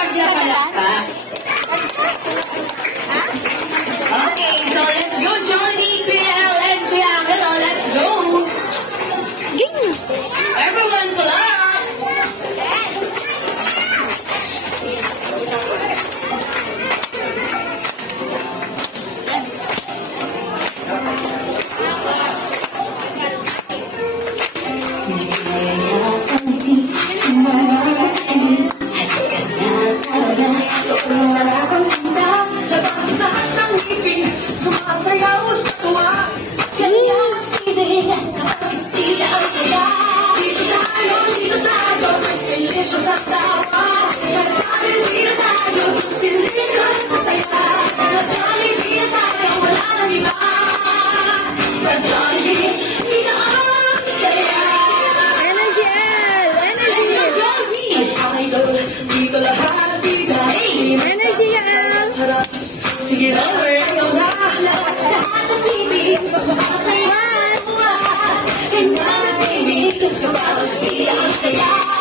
bukas na palakpak. Okay, so let's go, Johnny, Kuya El, and Kuya Angelo. Let's go. Everyone clap. Sumasayaw sa tuwa. Kanya ang piling. Nakasitila ang saya. Dito tayo. Silisyo sa tawa. Sa Jollibee na tayo. Silisyo sa saya. Sa Jollibee na tayo. Wala nang iba. Sa Jollibee na ang saya. Energy, El! Energy! Idol, dito lahat bigay. Energy, El! Sige na, ayaw na. Lahat sa ating One! Kanya ang piling. Bawat ilang saya.